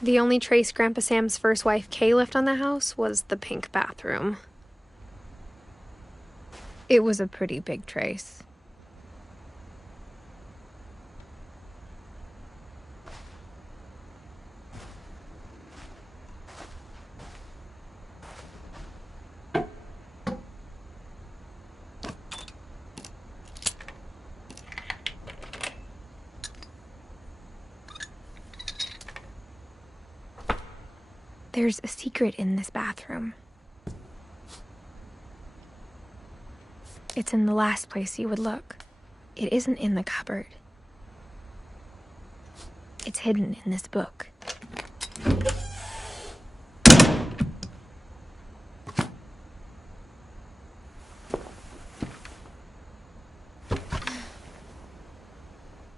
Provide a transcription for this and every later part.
The only trace Grandpa Sam's first wife, Kay, left on the house was the pink bathroom. It was a pretty big trace. There's a secret in this bathroom. It's in the last place you would look. It isn't in the cupboard. It's hidden in this book.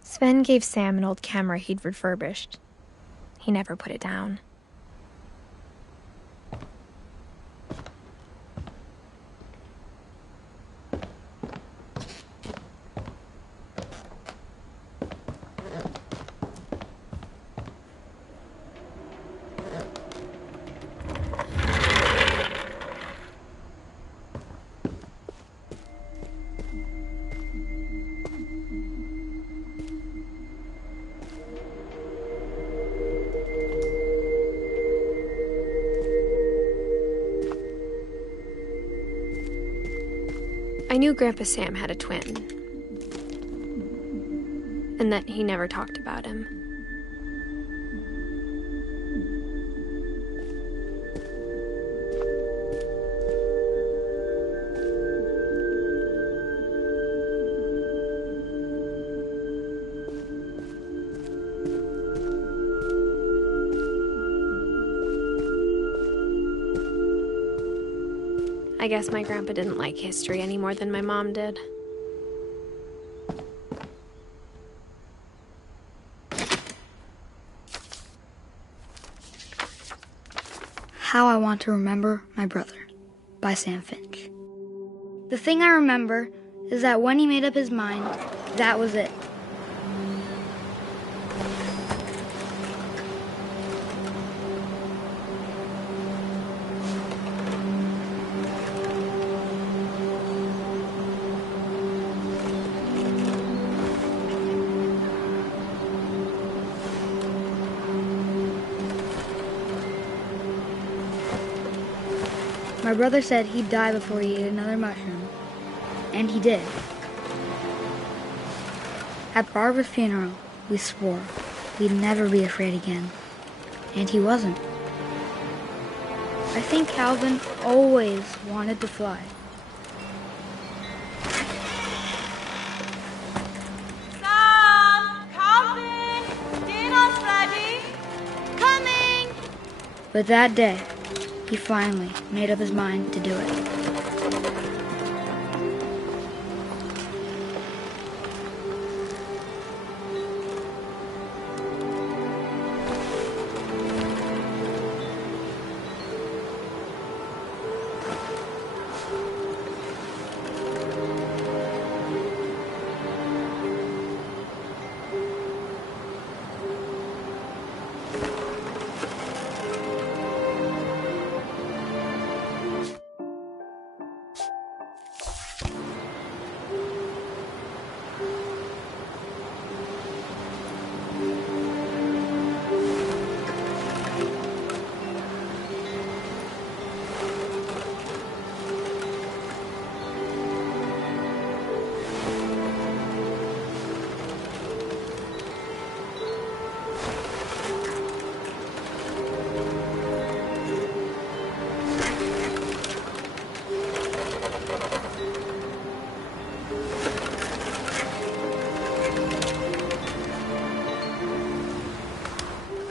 Sven gave Sam an old camera he'd refurbished. He never put it down. I knew Grandpa Sam had a twin, and that he never talked about him. I guess my grandpa didn't like history any more than my mom did. How I Want to Remember My Brother by Sam Finch. The thing I remember is that when he made up his mind, that was it. My brother said he'd die before he ate another mushroom, and he did. At Barbara's funeral, we swore we'd never be afraid again, and he wasn't. I think Calvin always wanted to fly. Sam! Calvin! Dinner's ready! Coming! But that day, he finally made up his mind to do it.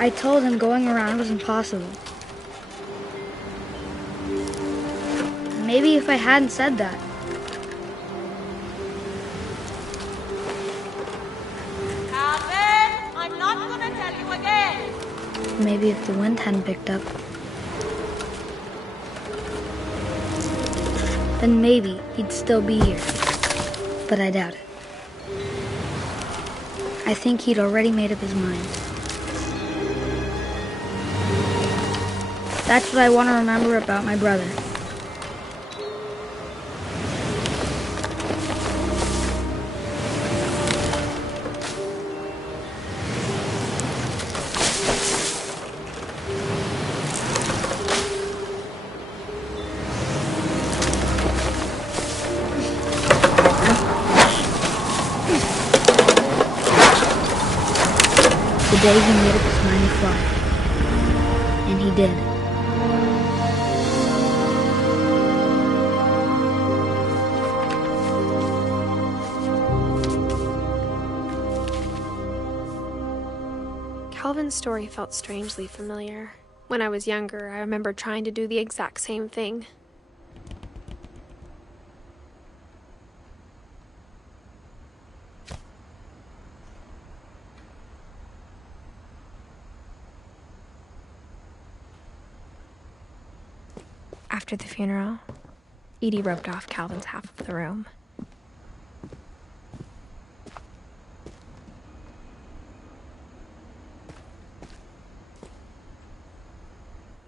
I told him going around was impossible. Maybe if I hadn't said that. Calvin! I'm not gonna tell you again! Maybe if the wind hadn't picked up. Then maybe he'd still be here. But I doubt it. I think he'd already made up his mind. That's what I want to remember about my brother. The day he made up his mind to fly. And he did. Calvin's story felt strangely familiar. When I was younger, I remember trying to do the exact same thing. After the funeral, Edie roped off Calvin's half of the room.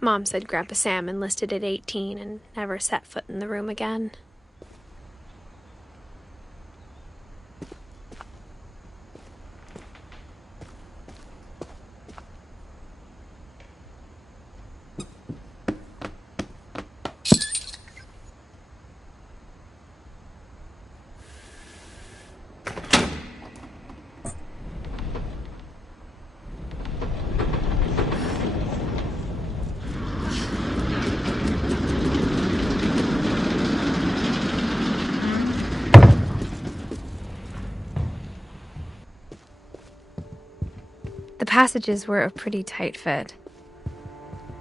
Mom said Grandpa Sam enlisted at 18 and never set foot in the room again. The passages were a pretty tight fit.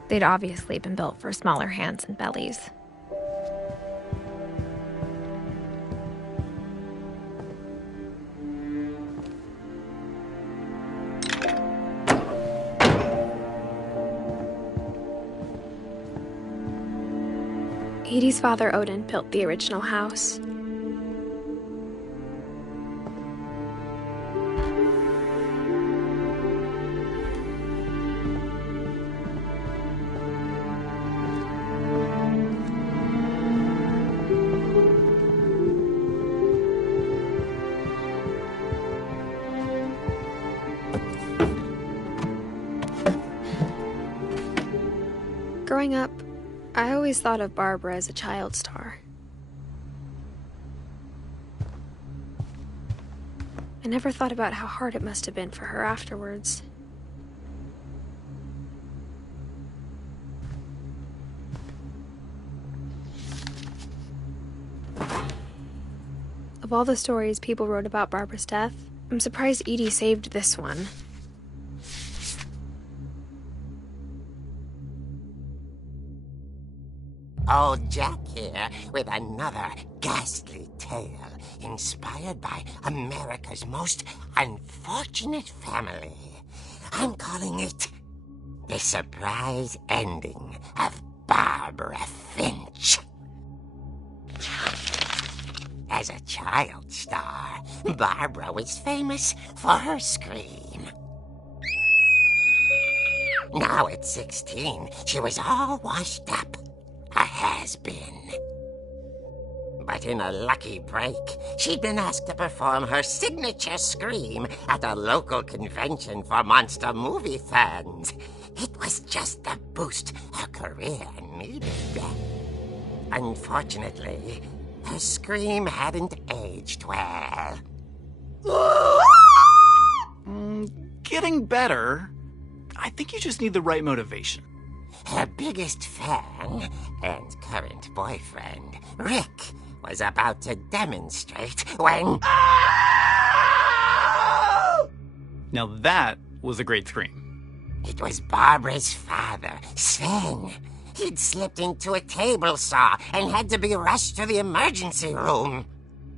They'd obviously been built for smaller hands and bellies. Edie's father, Odin, built the original house. Growing up, I always thought of Barbara as a child star. I never thought about how hard it must have been for her afterwards. Of all the stories people wrote about Barbara's death, I'm surprised Edie saved this one. Old Jack here with another ghastly tale inspired by America's most unfortunate family. I'm calling it The Surprise Ending of Barbara Finch. As a child star, Barbara was famous for her scream. Now at 16, she was all washed up. A has-been. But in a lucky break, she'd been asked to perform her signature scream at a local convention for monster movie fans. It was just the boost her career needed. Unfortunately, her scream hadn't aged well. Getting better. I think you just need the right motivation. Her biggest fan and current boyfriend, Rick, was about to demonstrate when... Now that was a great scream. It was Barbara's father, Sven. He'd slipped into a table saw and had to be rushed to the emergency room.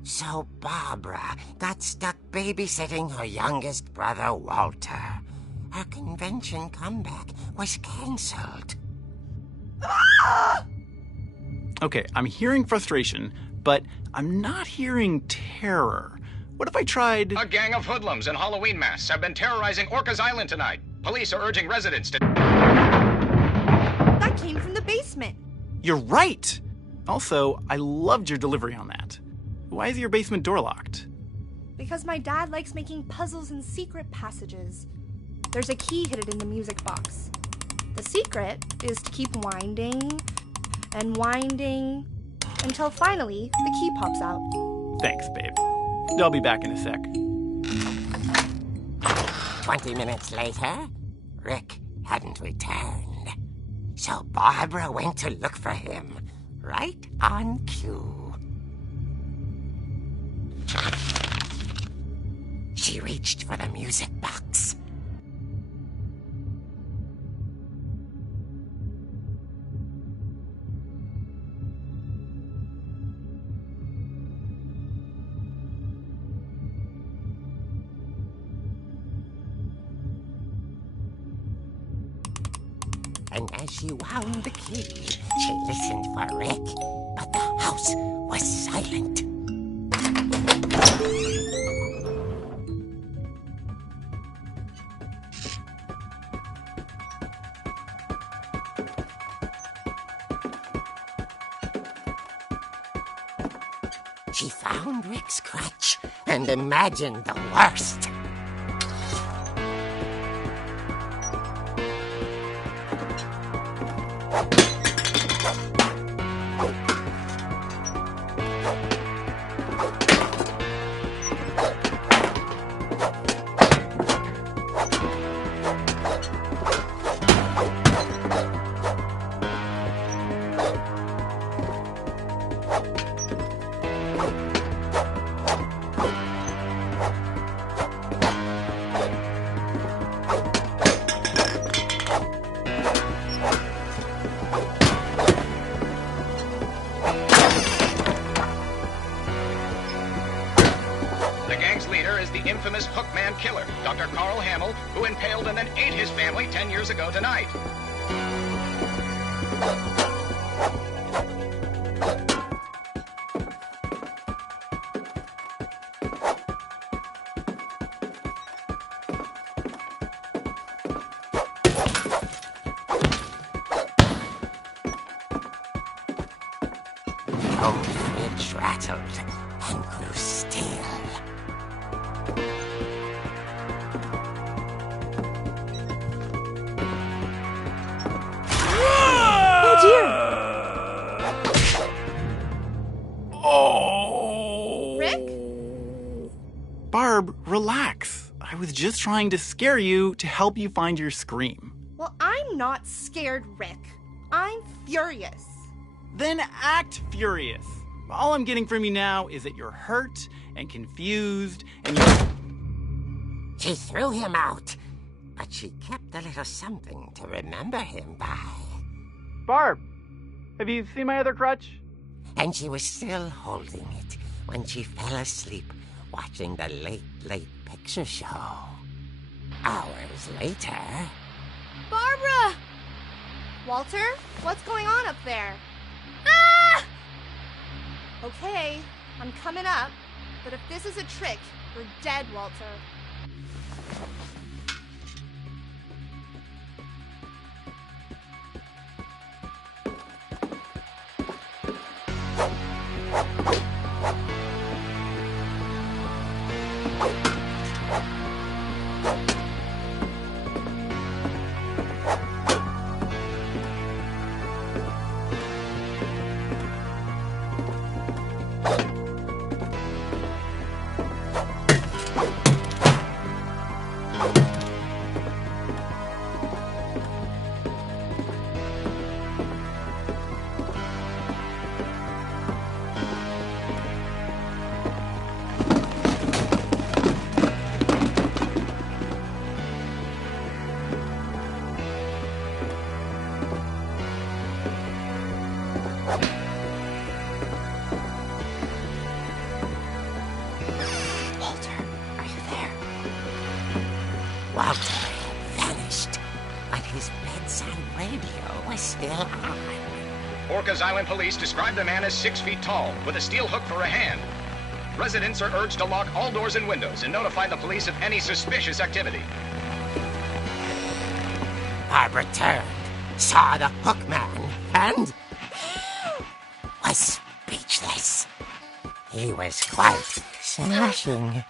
So Barbara got stuck babysitting her youngest brother, Walter. Her convention comeback was cancelled. Okay, I'm hearing frustration, but I'm not hearing terror. What if I tried... A gang of hoodlums in Halloween masks have been terrorizing Orcas Island tonight. Police are urging residents to... That came You're right! Also, I loved your delivery on that. Why is your basement door locked? Because my dad likes making puzzles and secret passages. There's a key hidden in the music box. The secret is to keep winding and winding until finally the key pops out. Thanks, babe. I'll be back in a sec. 20 minutes later, Rick hadn't returned. So Barbara went to look for him, right on cue. She reached for the music box. And as she wound the key, she listened for Rick, but the house was silent. She found Rick's crutch and imagined the worst. The gang's leader is the infamous Hookman killer, Dr. Carl Hamill, who impaled and then ate his family 10 years ago tonight. Rur Finch rattled and grew still. Oh dear! Oh! Rick? Barb, relax. I was just trying to scare you to help you find your scream. Well, I'm not scared, Rick. I'm furious. Then act furious. All I'm getting from you now is that you're hurt and confused and you're... She threw him out, but she kept a little something to remember him by. Barb, have you seen my other crutch? And she was still holding it when she fell asleep watching the late picture show. Hours later... Barbara! Walter, what's going on up there? Ah! Okay, I'm coming up, but if this is a trick, you're dead, Walter. Walter had vanished, but his bedside radio was still on. Orcas Island police describe the man as 6 feet tall, with a steel hook for a hand. Residents are urged to lock all doors and windows and notify the police of any suspicious activity. Barbara turned, saw the hook man, and... He was quite smashing.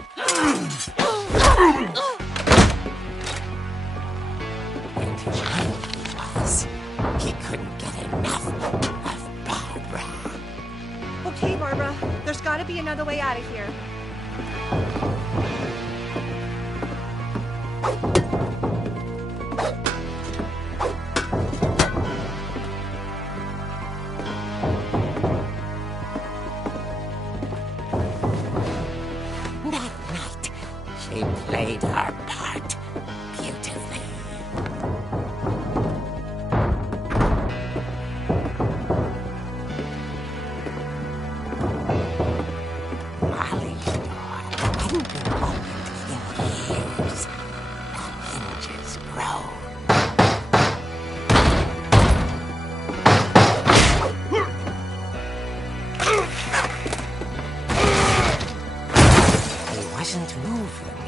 And here he was. He couldn't get enough of Barbara. Okay, Barbara, there's gotta be another way out of here. That night, she played her part beautifully. Molly's door hadn't been opened in years. The hinges grow. He wasn't moving,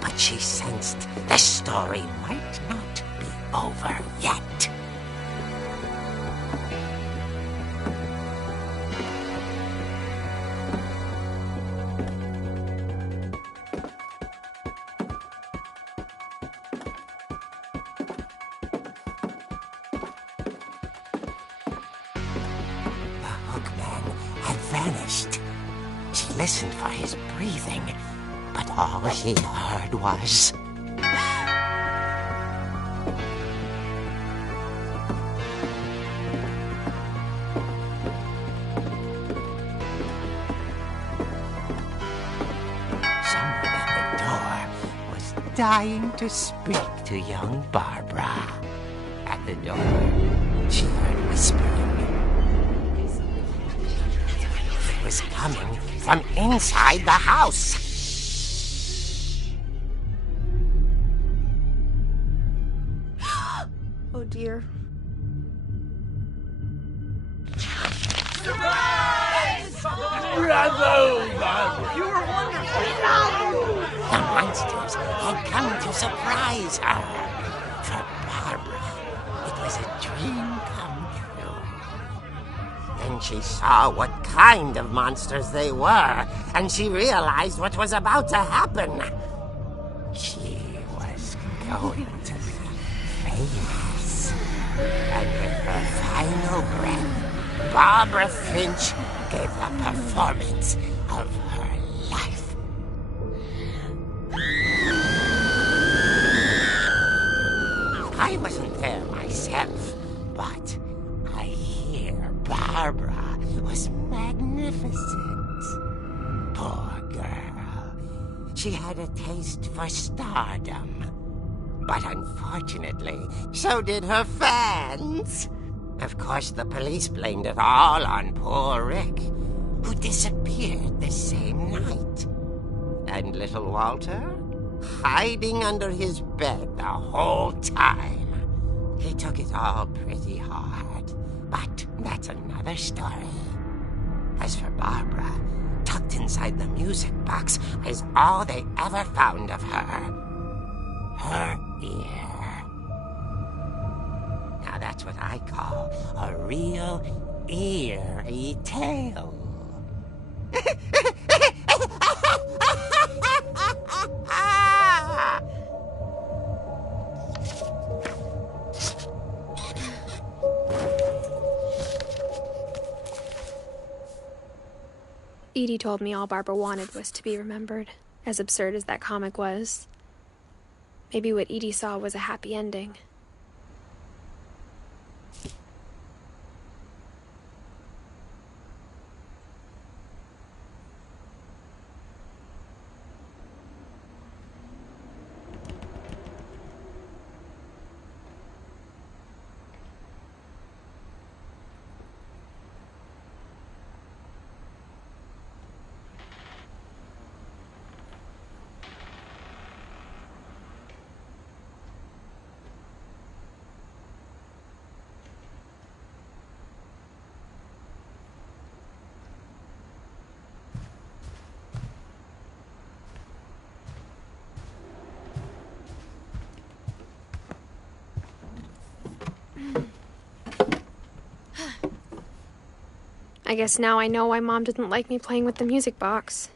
but she sensed the story might not be over yet. The hookman had vanished. She listened for his breathing, but all she heard was... Someone at the door was dying to speak to young Barbara. At the door, she heard whispering. It was coming from inside the house. Oh dear. The monsters had come to surprise her. For Barbara, it was a dream come true. Then she saw what kind of monsters they were, and she realized what was about to happen. She was going to be famous. And with her final breath, Barbara Finch gave the performance of her life. I wasn't there myself, but I hear Barbara was magnificent. Poor girl. She had a taste for stardom. But unfortunately, so did her fans. Of course, the police blamed it all on poor Rick, who disappeared the same night. And little Walter? Hiding under his bed the whole time. He took it all pretty hard, but that's another story. As for Barbara, tucked inside the music box is all they ever found of her. Her ear. Now that's what I call a real eerie tale. Edie told me all Barbara wanted was to be remembered, as absurd as that comic was. Maybe what Edie saw was a happy ending. I guess now I know why Mom didn't like me playing with the music box.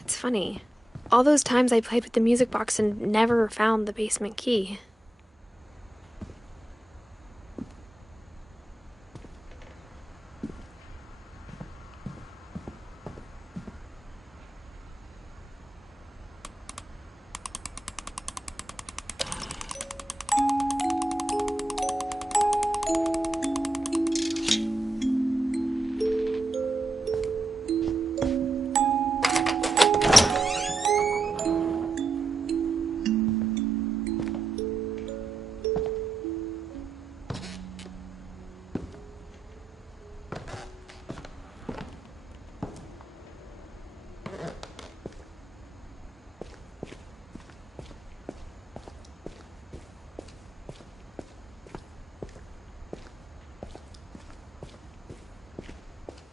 It's funny. All those times I played with the music box and never found the basement key.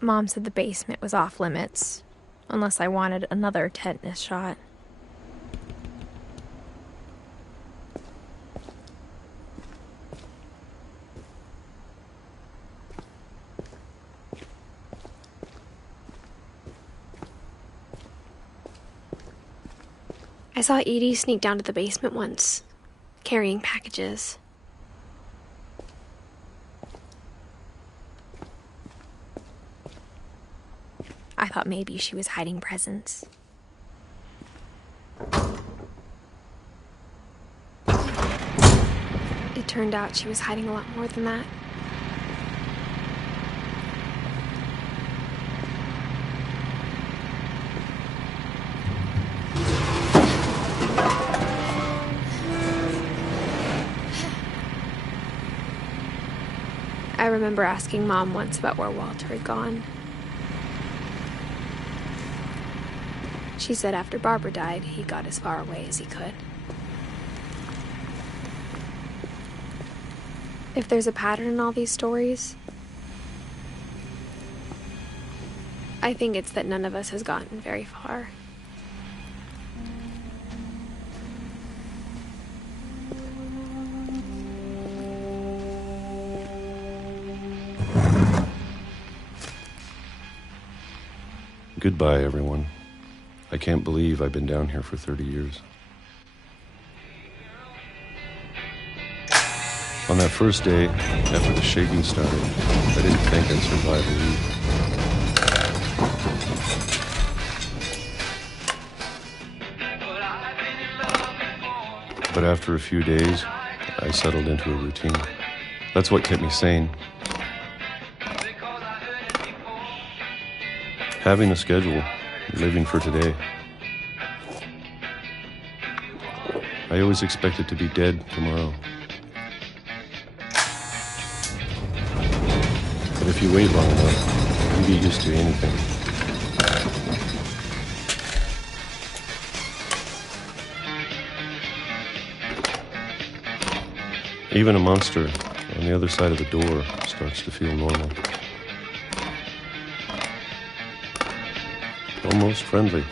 Mom said the basement was off limits, unless I wanted another tetanus shot. I saw Edie sneak down to the basement once, carrying packages. I thought maybe she was hiding presents. It turned out she was hiding a lot more than that. I remember asking Mom once about where Walter had gone. She said after Barbara died, he got as far away as he could. If there's a pattern in all these stories, I think it's that none of us has gotten very far. Goodbye, everyone. I can't believe I've been down here for 30 years. On that first day, after the shaking started, I didn't think I'd survive a week. But after a few days, I settled into a routine. That's what kept me sane. Having a schedule, living for today. I always expected to be dead tomorrow. But if you wait long enough, you get used to anything. Even a monster on the other side of the door starts to feel normal. Almost friendly.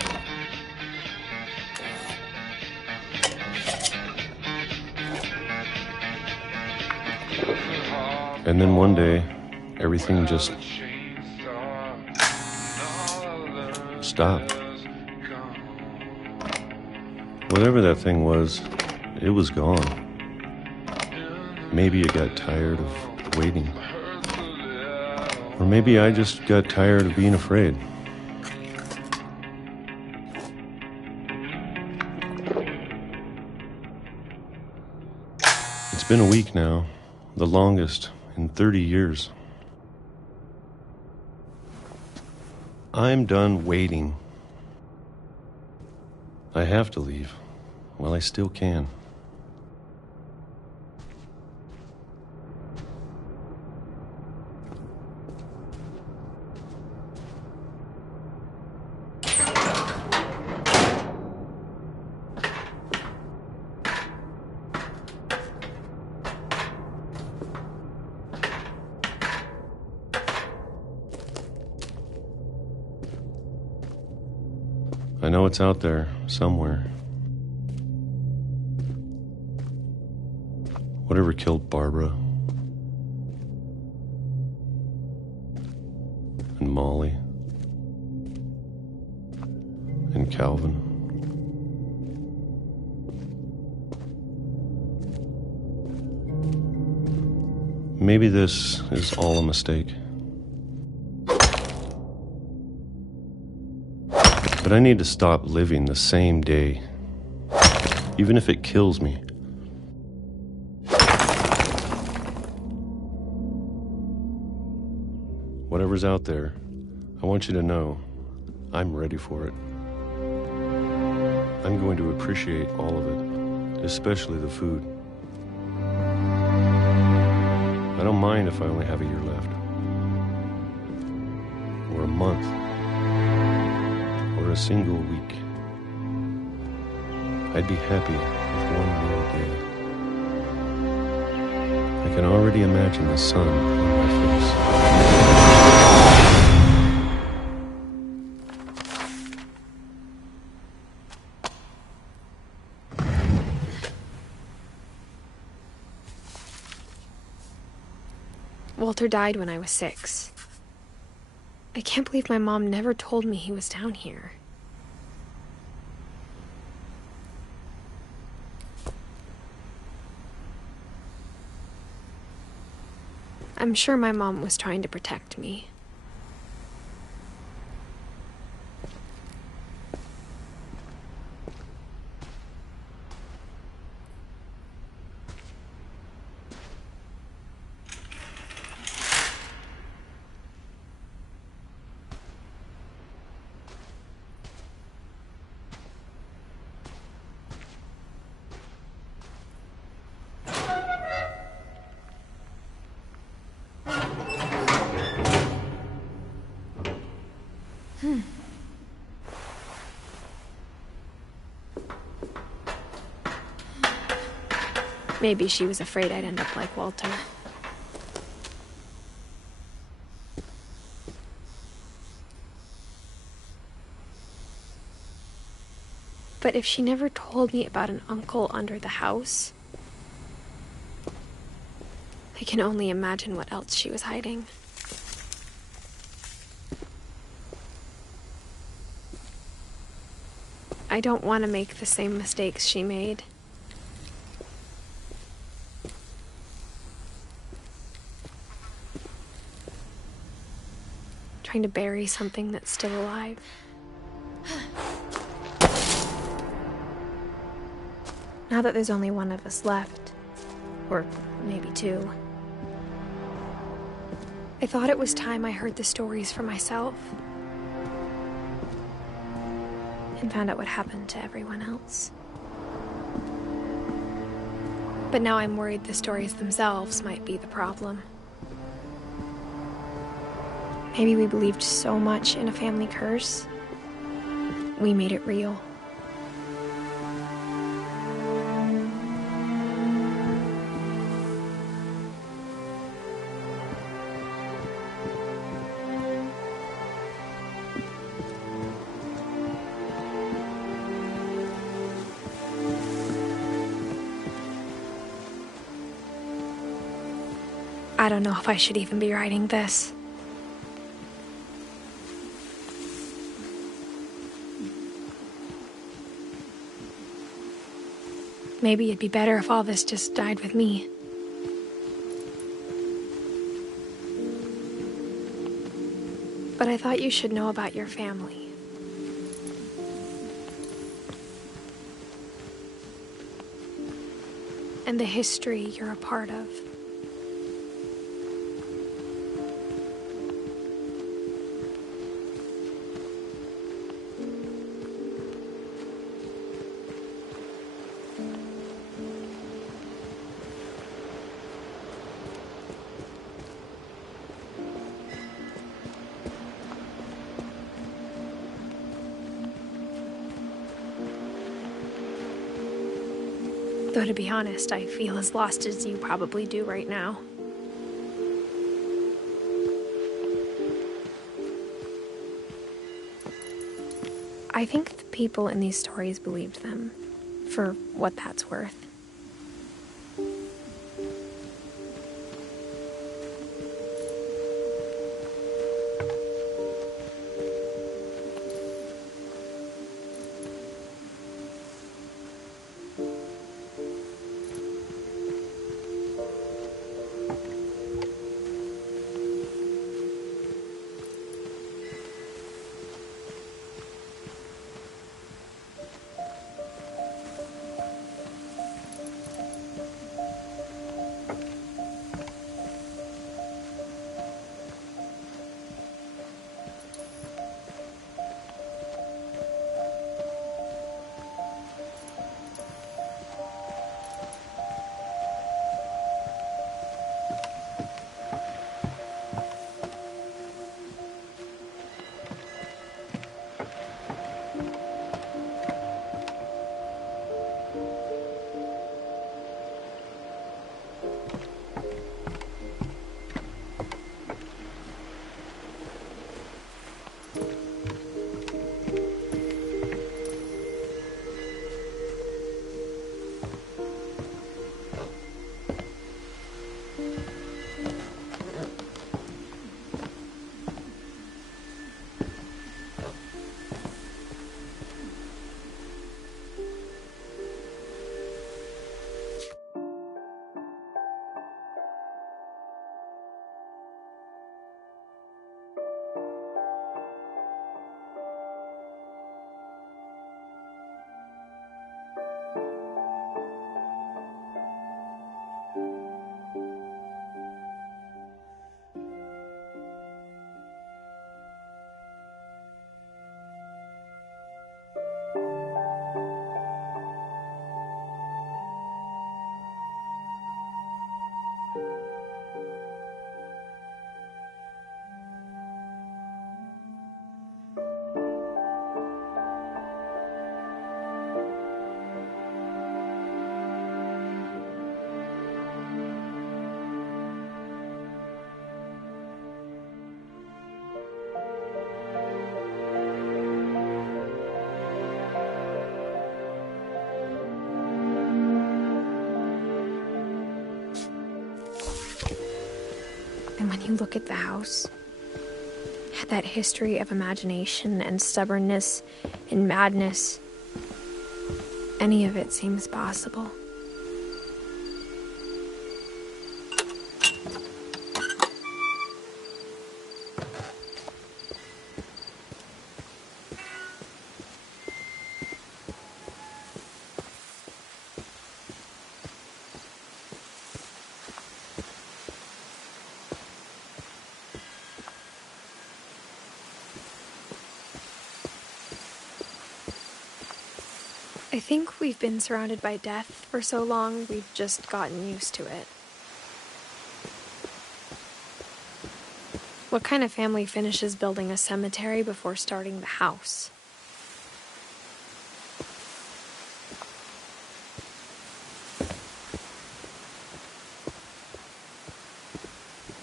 And then one day, everything just stopped. Whatever that thing was, it was gone. Maybe it got tired of waiting. Or maybe I just got tired of being afraid. It's been a week now, the longest in 30 years. I'm done waiting. I have to leave while I still can. know it's out there, somewhere. Whatever killed Barbara and Molly and Calvin. Maybe this is all a mistake. But I need to stop living the same day, even if it kills me. Whatever's out there, I want you to know I'm ready for it. I'm going to appreciate all of it, especially the food. I don't mind if I only have a year left, or a month, or a single week. I'd be happy with one more day. I can already imagine the sun on my face. Walter died when I was 6. I can't believe my mom never told me he was down here. I'm sure my mom was trying to protect me. Maybe she was afraid I'd end up like Walter. But if she never told me about an uncle under the house, I can only imagine what else she was hiding. I don't want to make the same mistakes she made. Trying to bury something that's still alive. Now that there's only one of us left, or maybe 2, I thought it was time I heard the stories for myself and found out what happened to everyone else. But now I'm worried the stories themselves might be the problem. Maybe we believed so much in a family curse, we made it real. I don't know if I should even be writing this. Maybe it'd be better if all this just died with me. But I thought you should know about your family. And the history you're a part of. Though to be honest, I feel as lost as you probably do right now. I I think the people in these stories believed them, for what that's worth. And when you look at the house, it had that history of imagination and stubbornness and madness. Any of it seems possible. I think we've been surrounded by death for so long, we've just gotten used to it. What kind of family finishes building a cemetery before starting the house?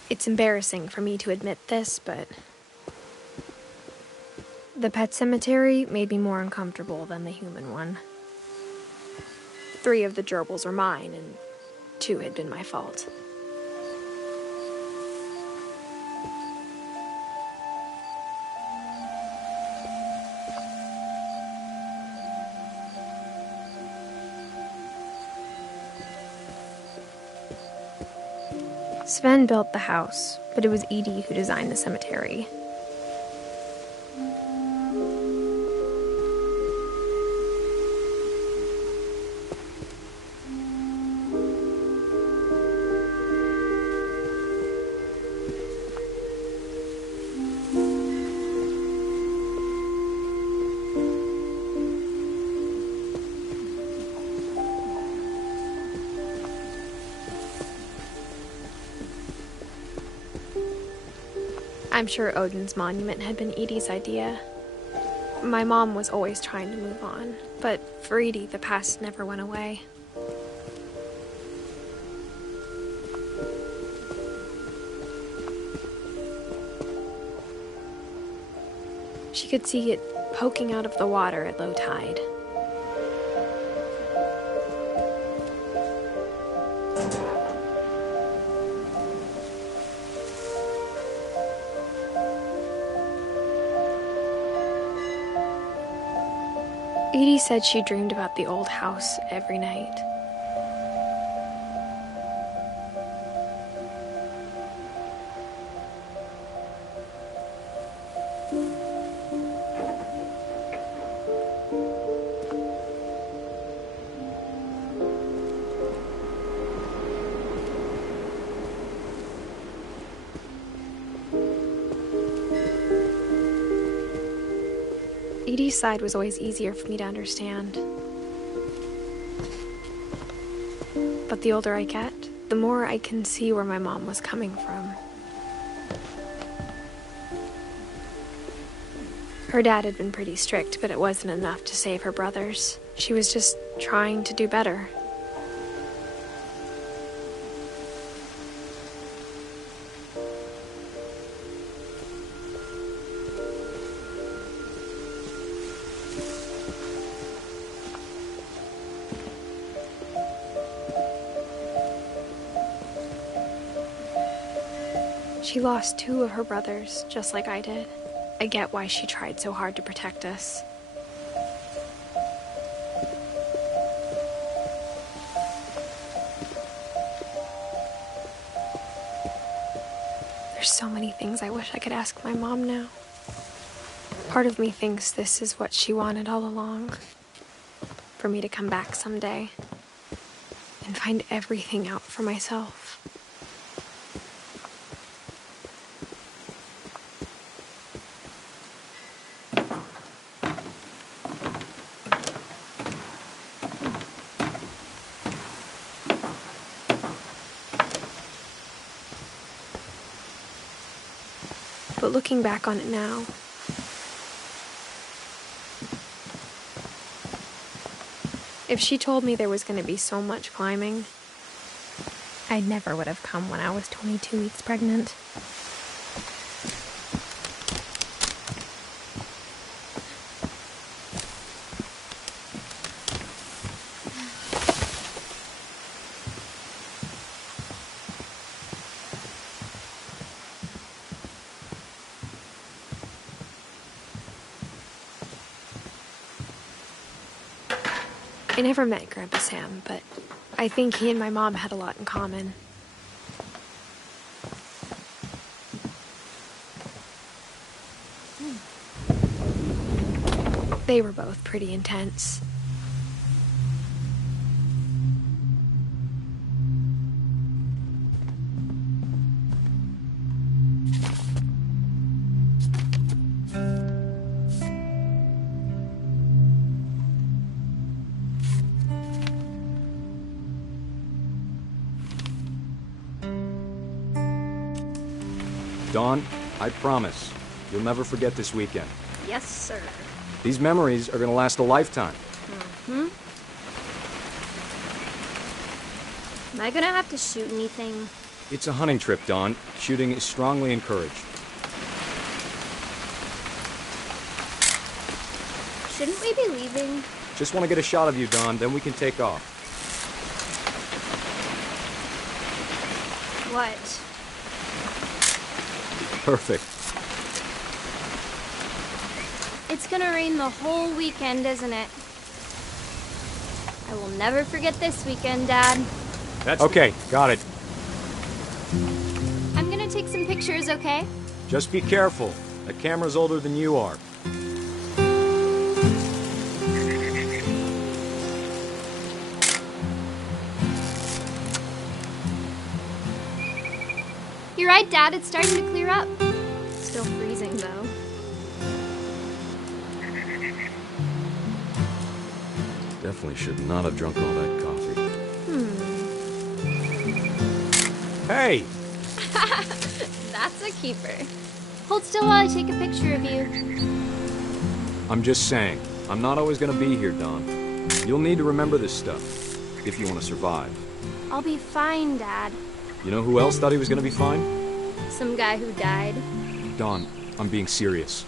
It's embarrassing for me to admit this, but the pet cemetery made me more uncomfortable than the human one. 3 of the gerbils are mine, and 2 had been my fault. Sven built the house, but it was Edie who designed the cemetery. I'm sure Odin's monument had been Edie's idea. My mom was always trying to move on, but for Edie, the past never went away. She could see it poking out of the water at low tide. Edie said she dreamed about the old house every night. Edie's side was always easier for me to understand. But the older I get, the more I can see where my mom was coming from. Her dad had been pretty strict, but it wasn't enough to save her brothers. She was just trying to do better. She lost 2 of her brothers, just like I did. I get why she tried so hard to protect us. There's so many things I wish I could ask my mom now. Part of me thinks this is what she wanted all along. For me to come back someday and find everything out for myself. But looking back on it now, if she told me there was going to be so much climbing, I never would have come when I was 22 weeks pregnant. I never met Grandpa Sam, but I think he and my mom had a lot in common. They were both pretty intense. Dawn, I promise, you'll never forget this weekend. Yes, sir. These memories are gonna last a lifetime. Mm-hmm. Am I gonna have to shoot anything? It's a hunting trip, Dawn. Shooting is strongly encouraged. Shouldn't we be leaving? Just want to get a shot of you, Dawn, then we can take off. What? Perfect. It's gonna rain the whole weekend, isn't it? I will never forget this weekend, Dad. That's okay, got it. I'm gonna take some pictures, okay? Just be careful. That camera's older than you are. You're right, Dad. It's starting to clear up. Still freezing, though. Definitely should not have drunk all that coffee. Hey! That's a keeper. Hold still while I take a picture of you. I'm just saying, I'm not always gonna be here, Dawn. You'll need to remember this stuff, if you want to survive. I'll be fine, Dad. You know who else thought he was gonna be fine? Some guy who died. Dawn, I'm being serious.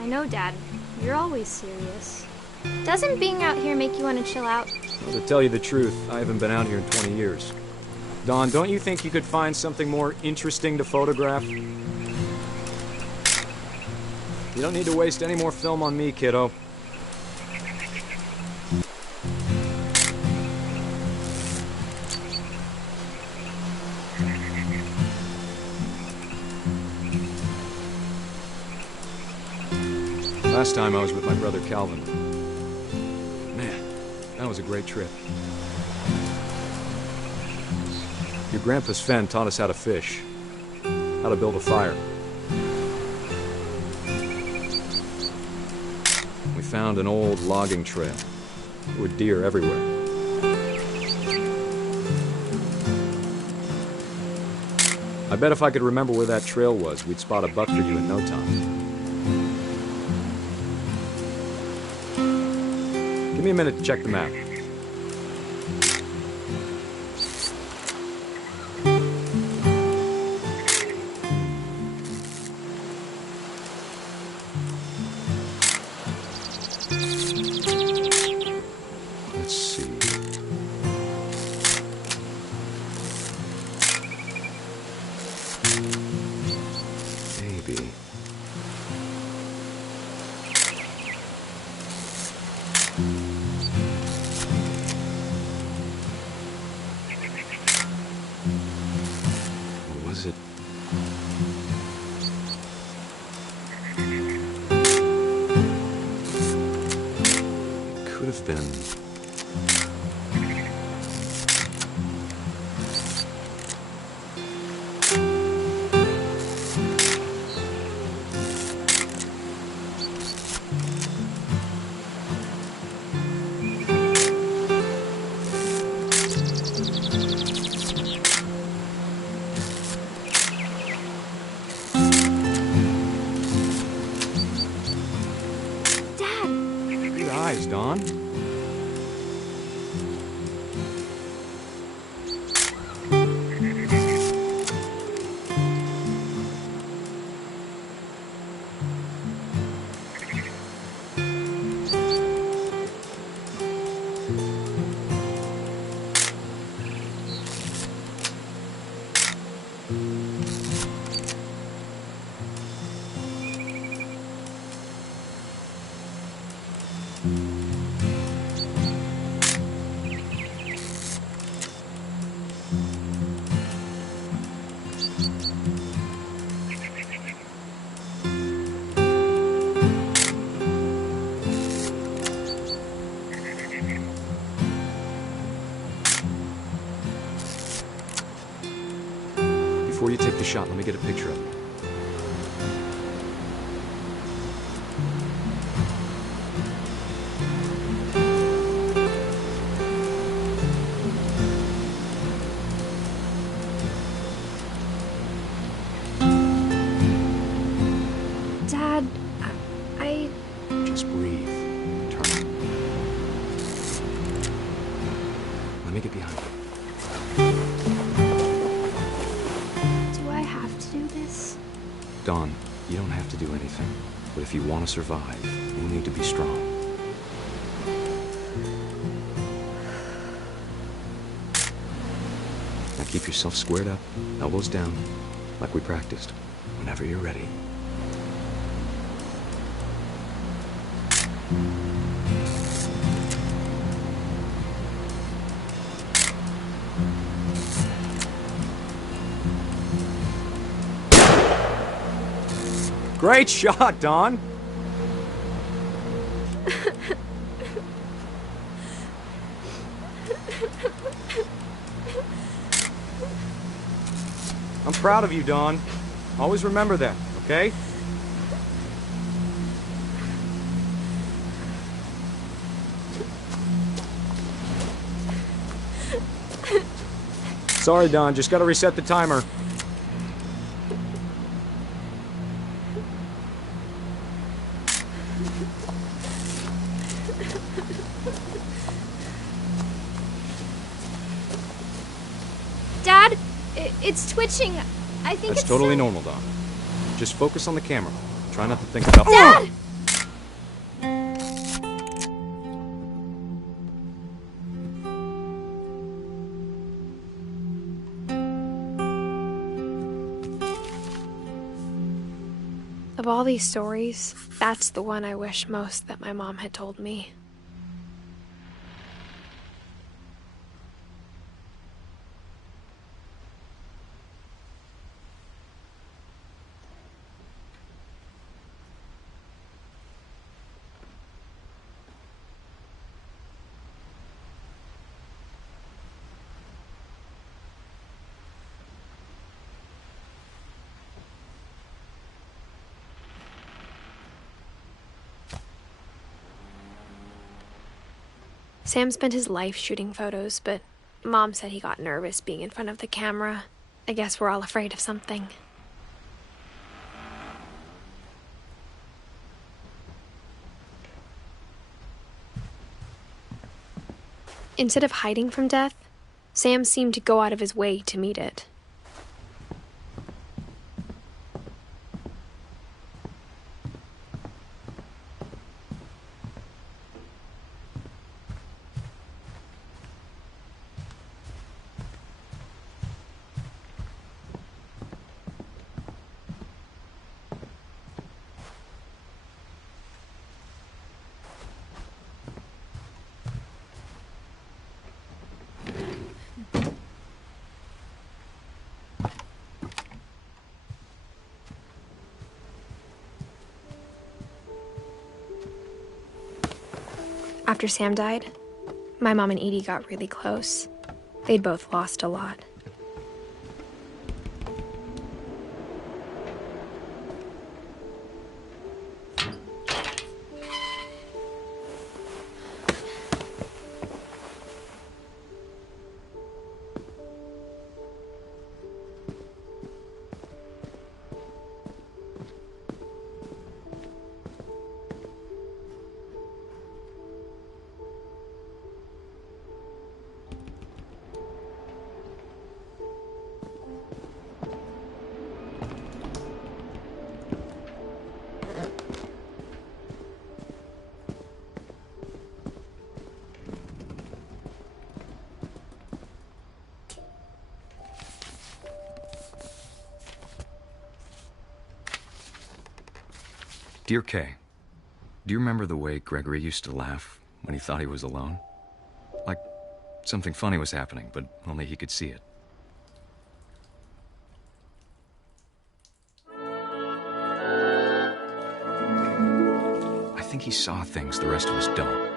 I know, Dad. You're always serious. Doesn't being out here make you want to chill out? Well, to tell you the truth, I haven't been out here in 20 years. Dawn, don't you think you could find something more interesting to photograph? You don't need to waste any more film on me, kiddo. Last time I was with my brother Calvin. Man, that was a great trip. Your grandpa Sven taught us how to fish, how to build a fire. We found an old logging trail. There were deer everywhere. I bet if I could remember where that trail was, we'd spot a buck for you in no time. Give me a minute to check the map. Let's see. Maybe. Or was it? It could have been. Good eyes, Dawn. Before you take the shot, let me get a picture of it. Dad, I... Just breathe. Turn. Let me get behind you. Do I have to do this? Dawn, you don't have to do anything. But if you want to survive, you need to be strong. Now keep yourself squared up, elbows down, like we practiced. Whenever you're ready. Great shot, Dawn! I'm proud of you, Dawn. Always remember that, okay? Sorry, Dawn. Just gotta reset the timer. Dad, it's twitching. I think That's it's totally so... normal, Dawn. Just focus on the camera. Try not to think about... Dad! Of all these stories, that's the one I wish most that my mom had told me. Sam spent his life shooting photos, but Mom said he got nervous being in front of the camera. I guess we're all afraid of something. Instead of hiding from death, Sam seemed to go out of his way to meet it. After Sam died, my mom and Edie got really close. They'd both lost a lot. Dear Kay, do you remember the way Gregory used to laugh when he thought he was alone? Like something funny was happening, but only he could see it. I think he saw things the rest of us don't.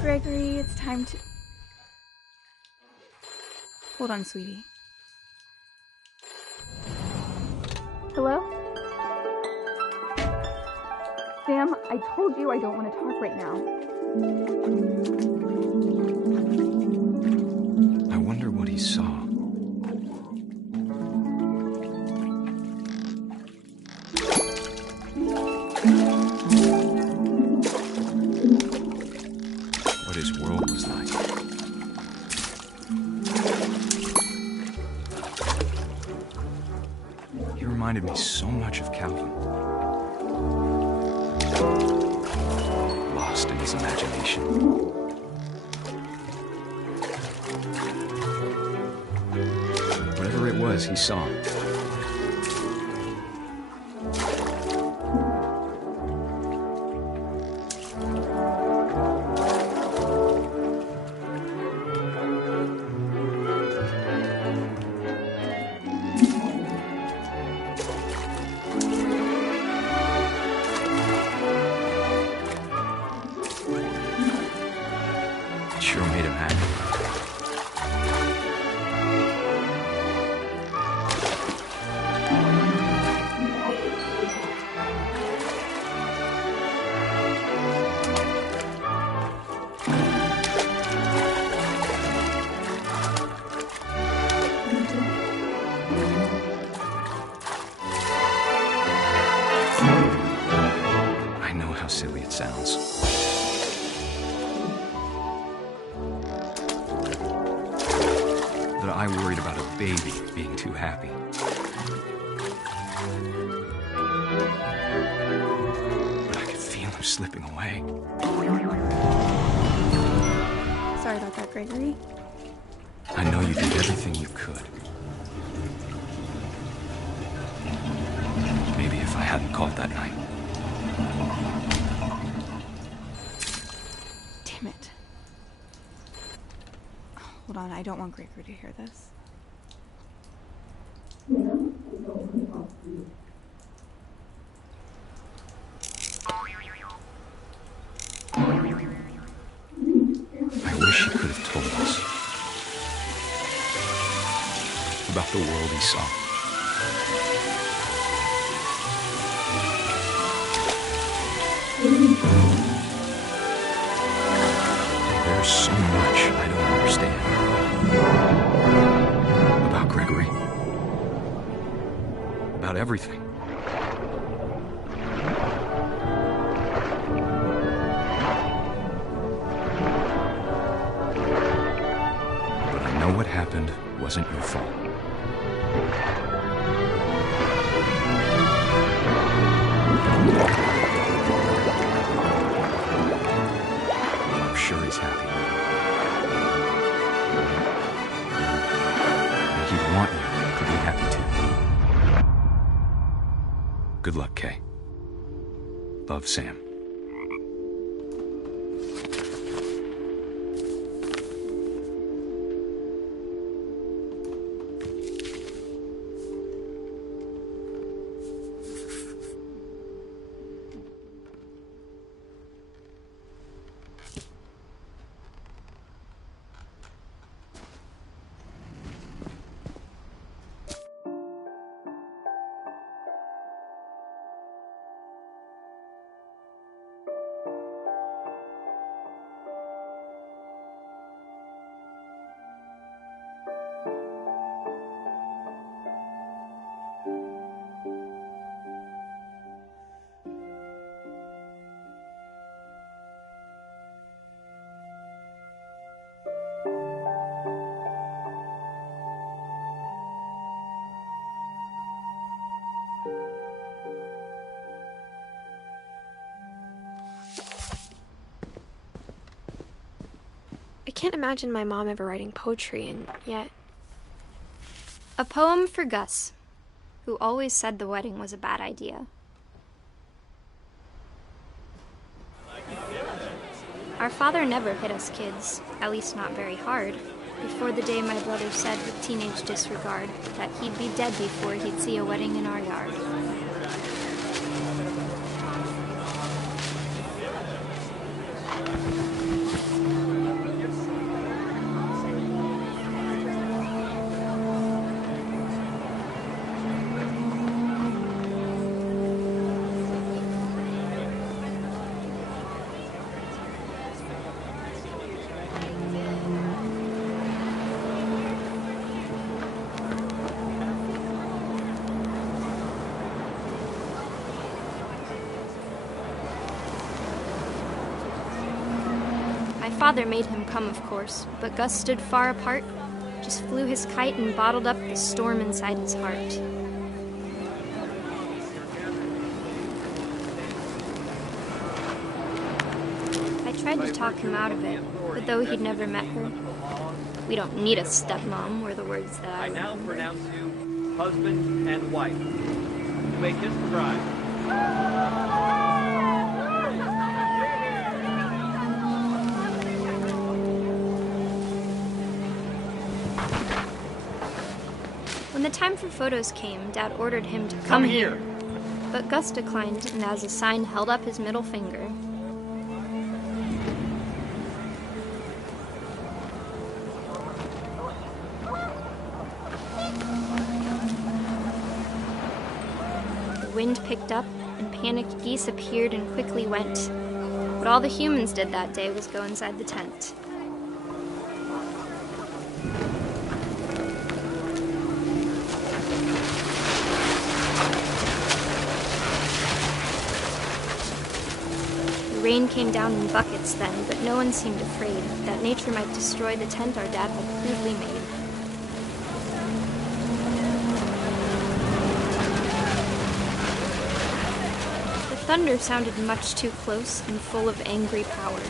Gregory, it's time to... Hold on, sweetie. Hello? Sam, I told you I don't want to talk right now. I wonder what he saw. What his world was like. He reminded me so much of Calvin. Lost in his imagination. Whatever it was, he saw. It sure made him happy. I know how silly it sounds. baby being too happy. But I could feel him slipping away. Sorry about that, Gregory. I know you did everything you could. Maybe if I hadn't called that night. Damn it. Hold on, I don't want Gregory to hear this. I wish he could have told us about the world he saw. There's so much I don't understand about Gregory, about everything. But I know what happened wasn't your fault. I'm sure he's happy. And he'd want you to be happy too. Good luck, Kay. Love, Sam. I can't imagine my mom ever writing poetry, and yet... A poem for Gus, who always said the wedding was a bad idea. Our father never hit us kids, at least not very hard, before the day my brother said with teenage disregard that he'd be dead before he'd see a wedding in our yard. My father made him come, of course, but Gus stood far apart, just flew his kite and bottled up the storm inside his heart. I tried to talk him out of it, but though he'd never met her, "We don't need a stepmom," were the words that I now remember. pronounce you husband and wife. You may kiss the bride. When the time for photos came, Dad ordered him to come here. But Gus declined, and as a sign held up his middle finger. The wind picked up, and panicked geese appeared and quickly went. What all the humans did that day was go inside the tent. The rain came down in buckets then, but no one seemed afraid that nature might destroy the tent our dad had crudely made. thunder sounded much too close and full of angry power.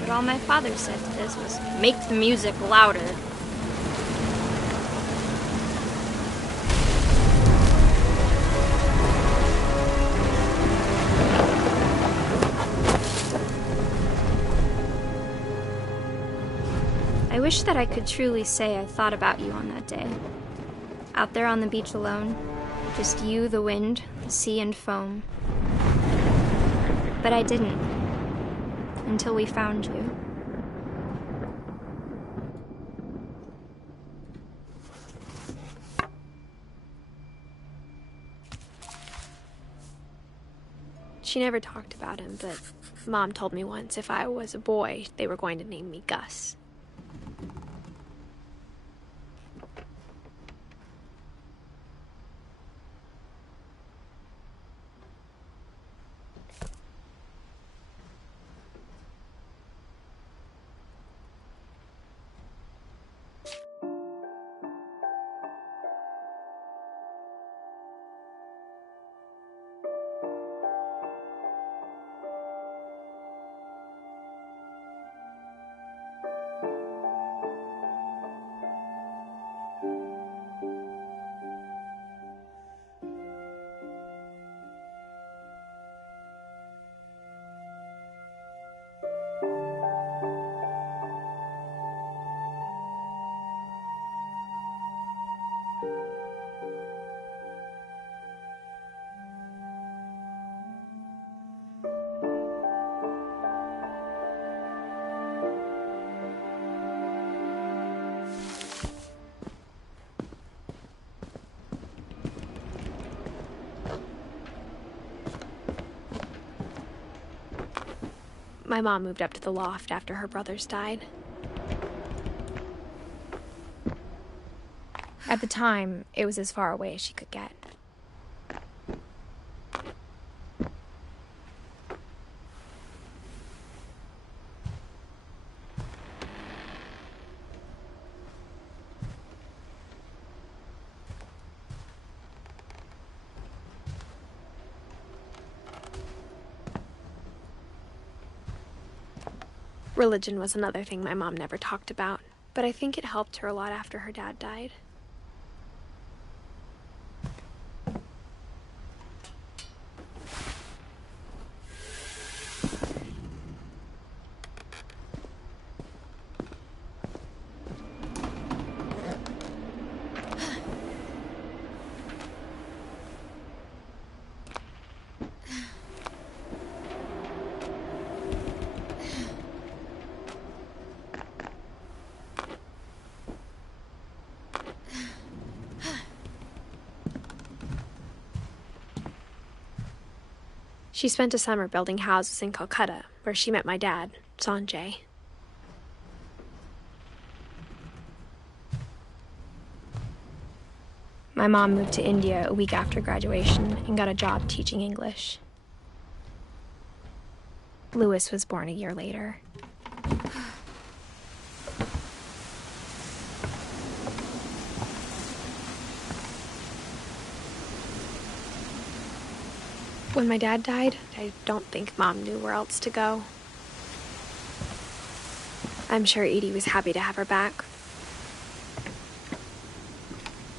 But all my father said to this was, "Make the music louder." I wish that I could truly say I thought about you on that day. Out there on the beach alone, just you, the wind, the sea, and foam. But I didn't, until we found you. She never talked about him, but Mom told me once if I was a boy, they were going to name me Gus. My mom moved up to the loft after her brothers died. At the time, it was as far away as she could get. Religion was another thing my mom never talked about, but I think it helped her a lot after her dad died. She spent a summer building houses in Calcutta, where she met my dad, Sanjay. My mom moved to India a week after graduation and got a job teaching English. Louis was born a year later. When my dad died, I don't think Mom knew where else to go. I'm sure Edie was happy to have her back.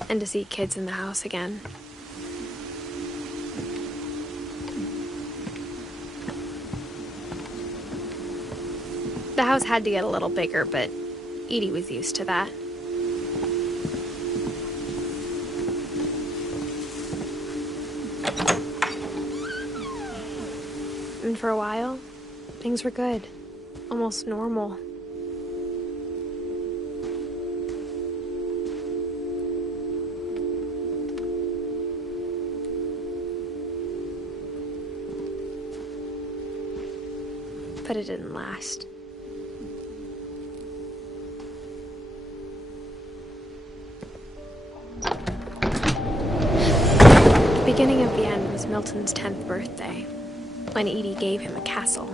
And to see kids in the house again. The house had to get a little bigger, but Edie was used to that. And for a while, things were good. Almost normal. But it didn't last. The beginning of the end was Milton's 10th birthday, when Edie gave him a castle.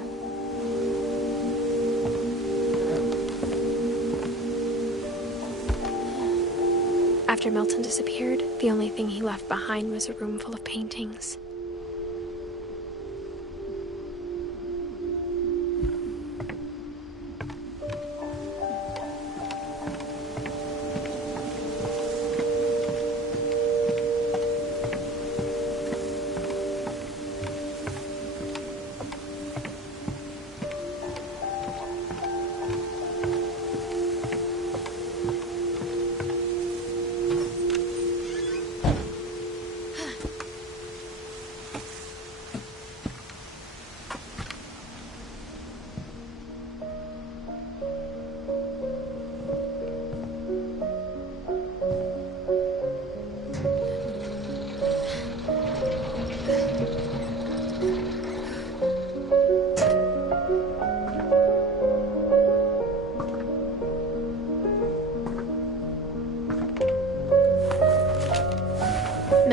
After Milton disappeared, the only thing he left behind was a room full of paintings.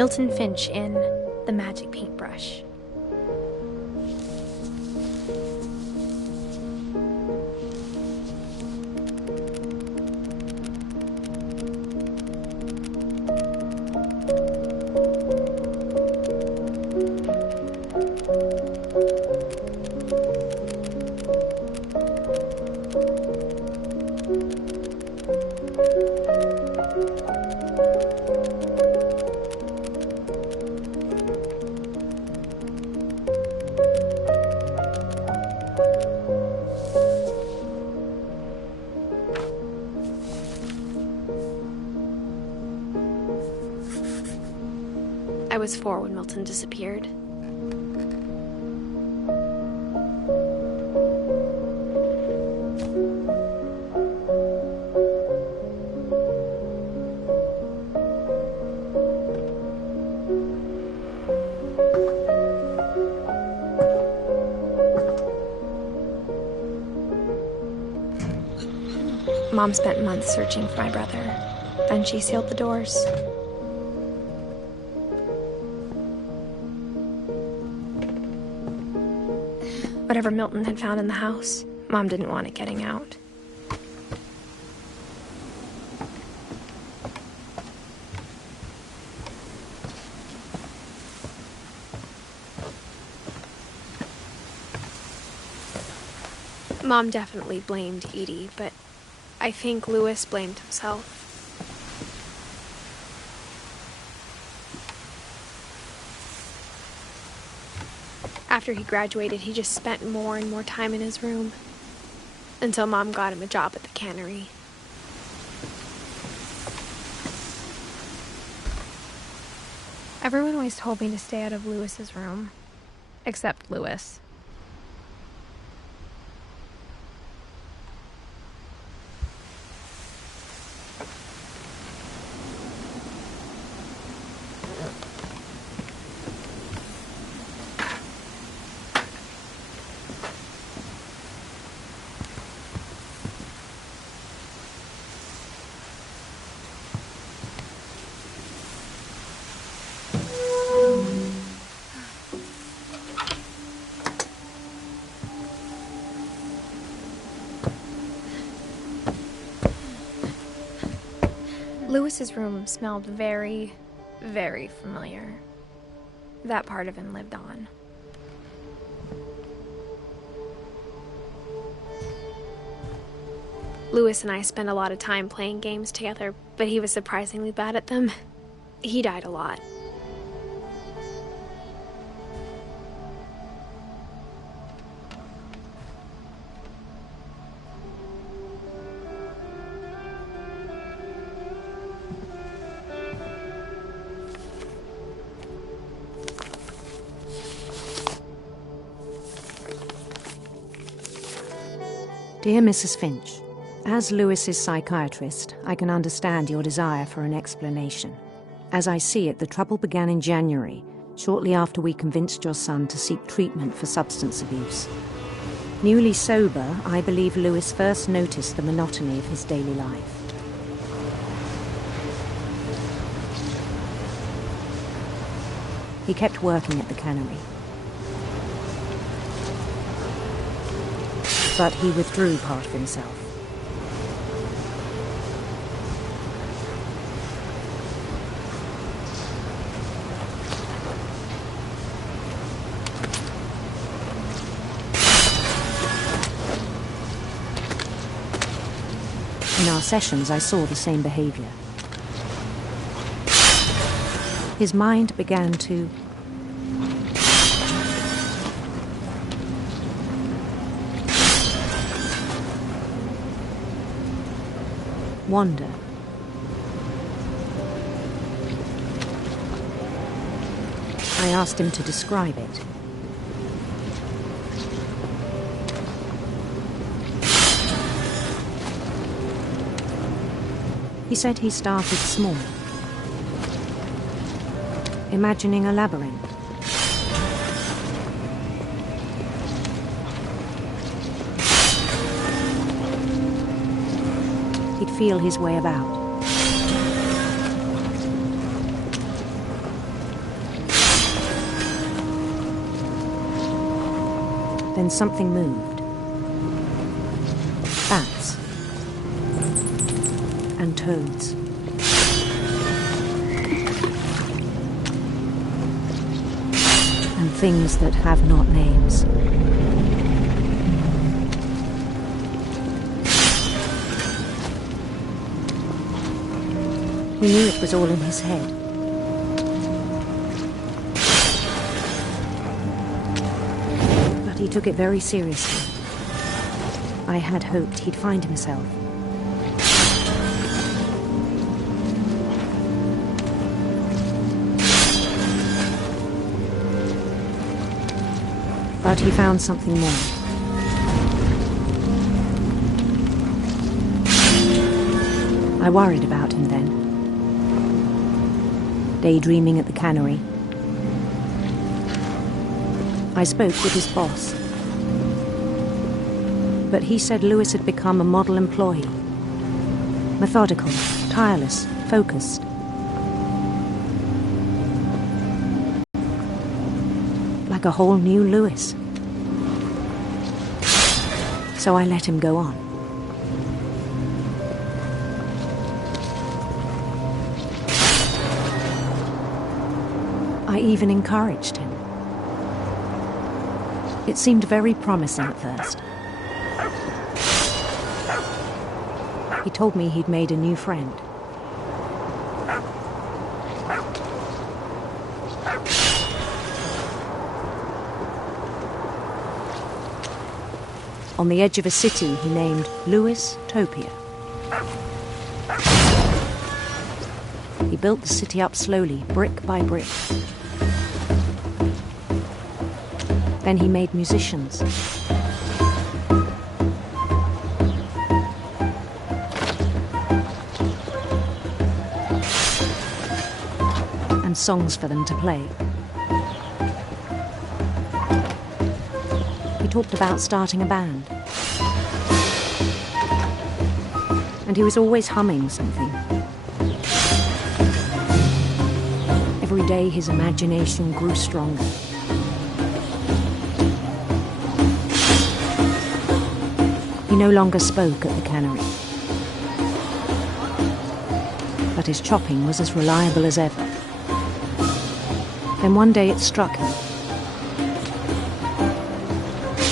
Milton Finch in The Magic Paintbrush. I was 4 when Milton disappeared. Mom spent months searching for my brother. Then she sealed the doors. Whatever Milton had found in the house, Mom didn't want it getting out. Mom definitely blamed Edie, but I think Louis blamed himself. After he graduated, he just spent more and more time in his room, until Mom got him a job at the cannery. Everyone always told me to stay out of Louis's room, except Louis. Louis's room smelled very, very familiar. That part of him lived on. Louis and I spent a lot of time playing games together, but he was surprisingly bad at them. He died a lot. Dear Mrs. Finch, as Louis's psychiatrist, I can understand your desire for an explanation. As I see it, the trouble began in January, shortly after we convinced your son to seek treatment for substance abuse. Newly sober, I believe Louis first noticed the monotony of his daily life. He kept working at the cannery. But he withdrew part of himself. In our sessions, I saw the same behavior. His mind began to wander. I asked him to describe it. He said he started small, imagining a labyrinth. He'd feel his way about. Then something moved. Bats. And toads. And things that have not names. He knew it was all in his head. But he took it very seriously. I had hoped he'd find himself. But he found something more. I worried about him then. Daydreaming at the cannery. I spoke with his boss. But he said Lewis had become a model employee. Methodical, tireless, focused. Like a whole new Lewis. So I let him go on. I even encouraged him. It seemed very promising at first. He told me he'd made a new friend. On the edge of a city he named Lewis Topia. He built the city up slowly, brick by brick. Then he made musicians. And songs for them to play. He talked about starting a band. And he was always humming something. Every day his imagination grew stronger. He no longer spoke at the cannery. But his chopping was as reliable as ever. Then one day it struck him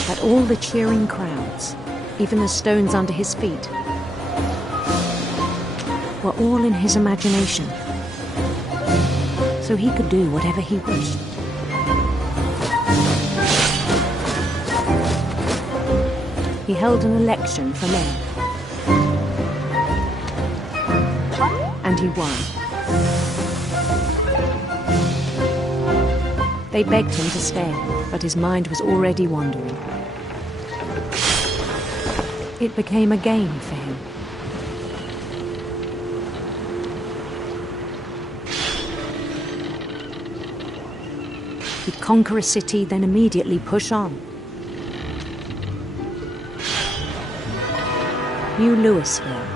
that all the cheering crowds, even the stones under his feet, were all in his imagination. So he could do whatever he wished. He held an election for mayor. And he won. They begged him to stay, but his mind was already wandering. It became a game for him. He'd conquer a city, then immediately push on. New Louisville.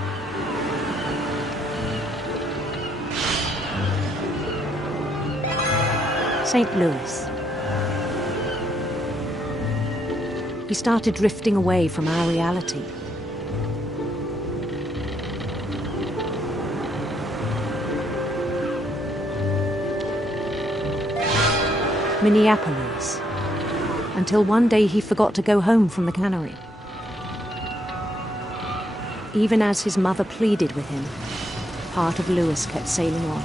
St. Louis. He started drifting away from our reality. Minneapolis. Until one day he forgot to go home from the cannery. Even as his mother pleaded with him, part of Lewis kept sailing on.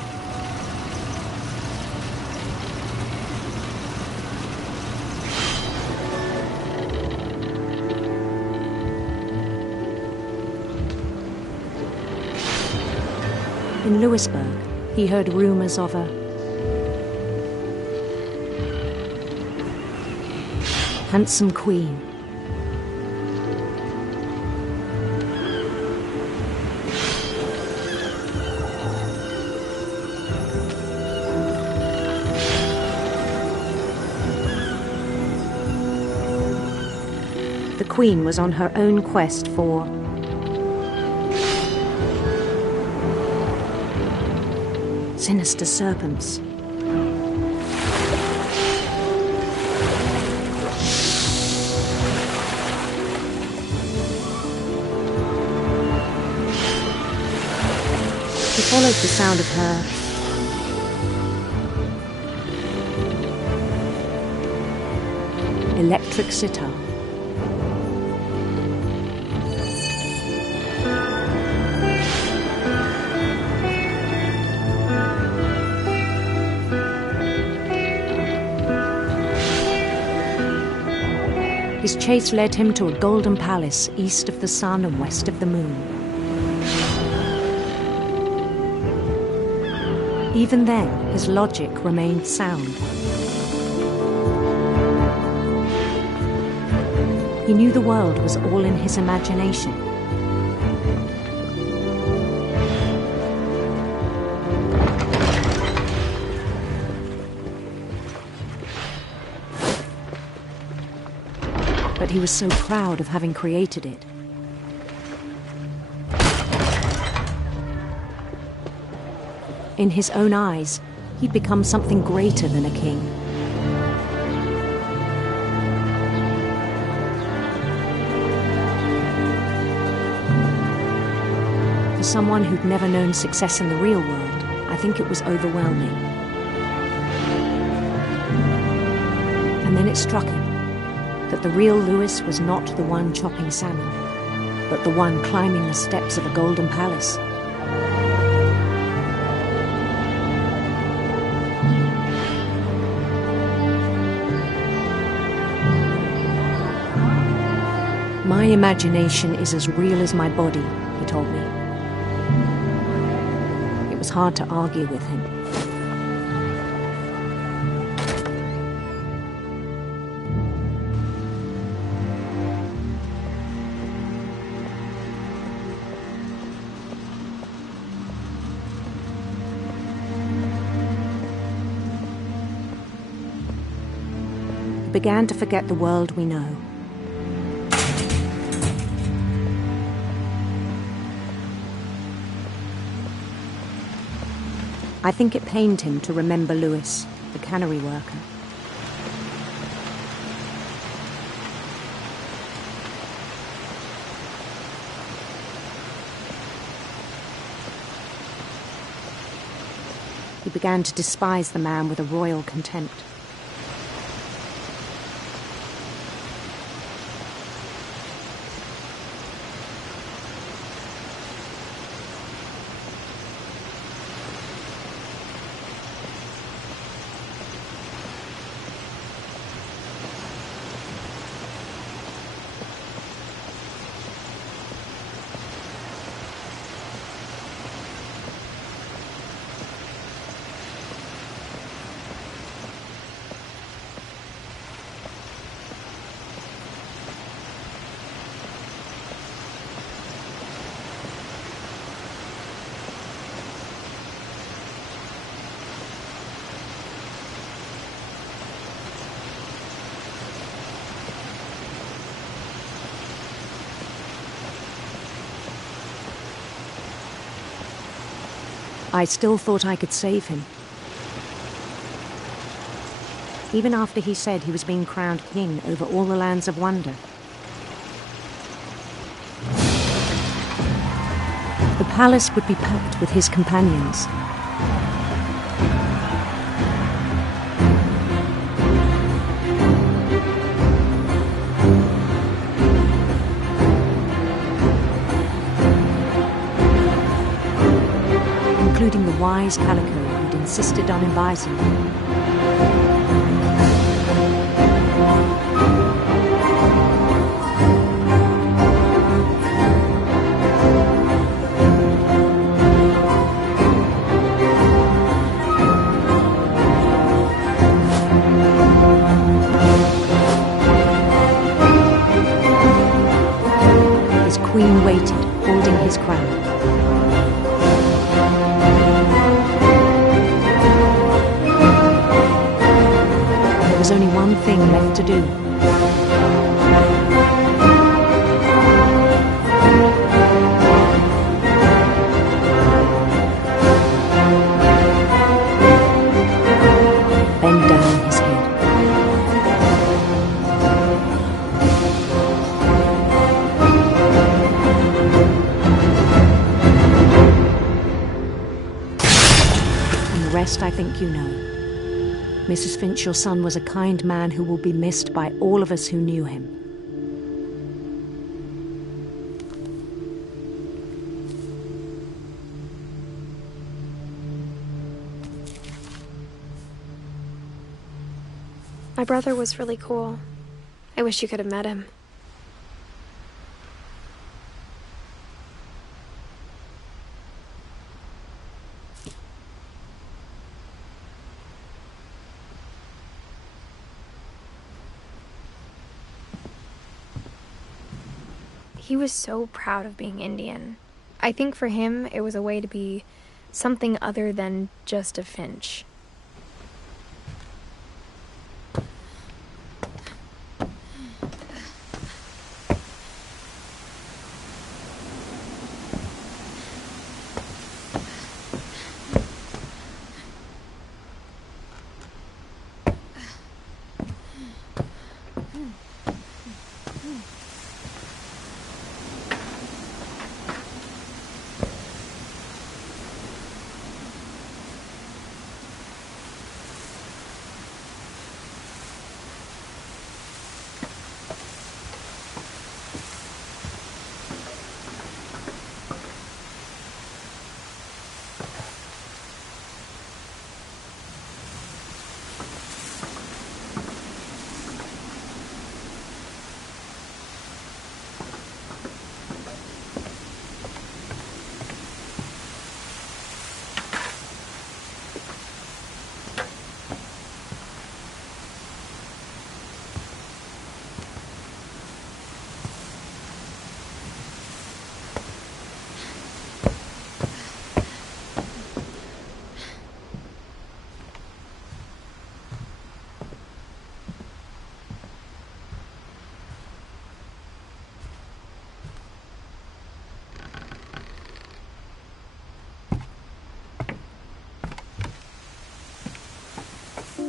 In Lewisburg, he heard rumors of a handsome queen. The queen was on her own quest for sinister serpents. followed the sound of her electric sitar. His chase led him to a golden palace east of the sun and west of the moon. Even then, his logic remained sound. He knew the world was all in his imagination. But he was so proud of having created it. In his own eyes, he'd become something greater than a king. For someone who'd never known success in the real world, I think it was overwhelming. And then it struck him that the real Louis was not the one chopping salmon, but the one climbing the steps of a golden palace. My imagination is as real as my body, he told me. It was hard to argue with him. We began to forget the world we know. I think it pained him to remember Louis, the cannery worker. He began to despise the man with a royal contempt. I still thought I could save him. Even after he said he was being crowned king over all the lands of wonder. The palace would be packed with his companions. Including the wise Calico who'd insisted on advising him. His queen waited, holding his crown. There was only one thing left to do. Bend down his head. rest I think you know. Mrs. Finch, your son was a kind man who will be missed by all of us who knew him. My brother was really cool. I wish you could have met him. He was so proud of being Indian. I think for him, it was a way to be something other than just a Finch.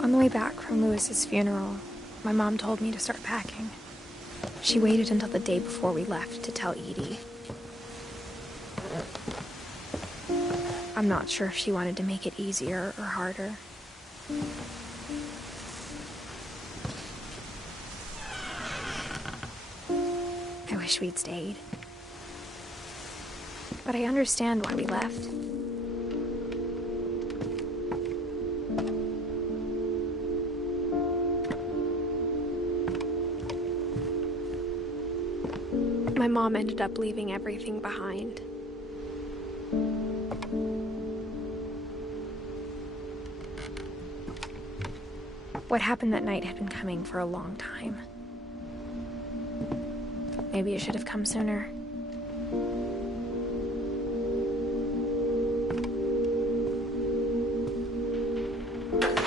On the way back from Lewis's funeral, my mom told me to start packing. She waited until the day before we left to tell Edie. I'm not sure if she wanted to make it easier or harder. I wish we'd stayed. But I understand why we left. My mom ended up leaving everything behind. What happened that night had been coming for a long time. Maybe it should have come sooner.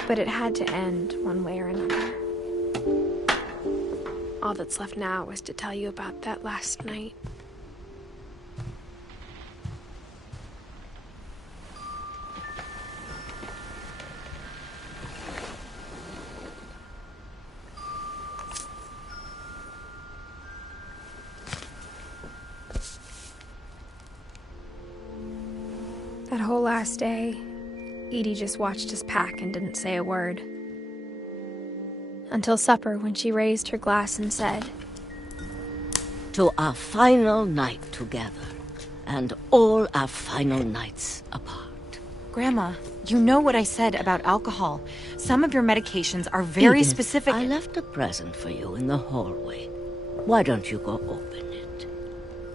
But it had to end one way or another. All that's left now is to tell you about that last night. That whole last day, Edie just watched us pack and didn't say a word. Until supper, when she raised her glass and said, "To our final night together, and all our final nights apart." Grandma, you know what I said about alcohol. Some of your medications are very Edith, specific. I left a present for you in the hallway. Why don't you go open it?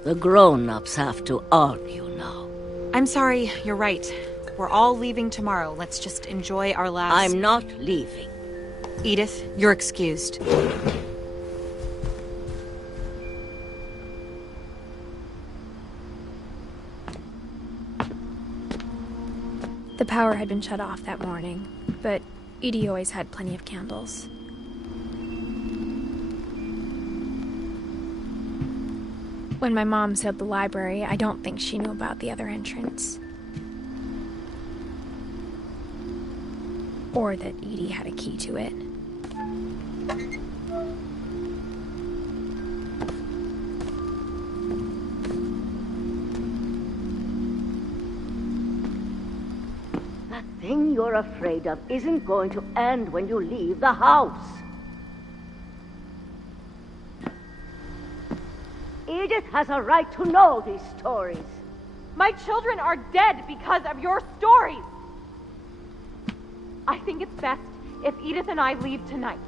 The grown-ups have to argue now. I'm sorry, you're right. We're all leaving tomorrow. Let's just enjoy our last... I'm not leaving. Edith, you're excused. The power had been shut off that morning, but Edie always had plenty of candles. When my mom sealed the library, I don't think she knew about the other entrance. Or that Edie had a key to it. That thing you're afraid of isn't going to end when you leave the house. Edith has a right to know these stories. My children are dead because of your stories. I think it's best if Edith and I leave tonight.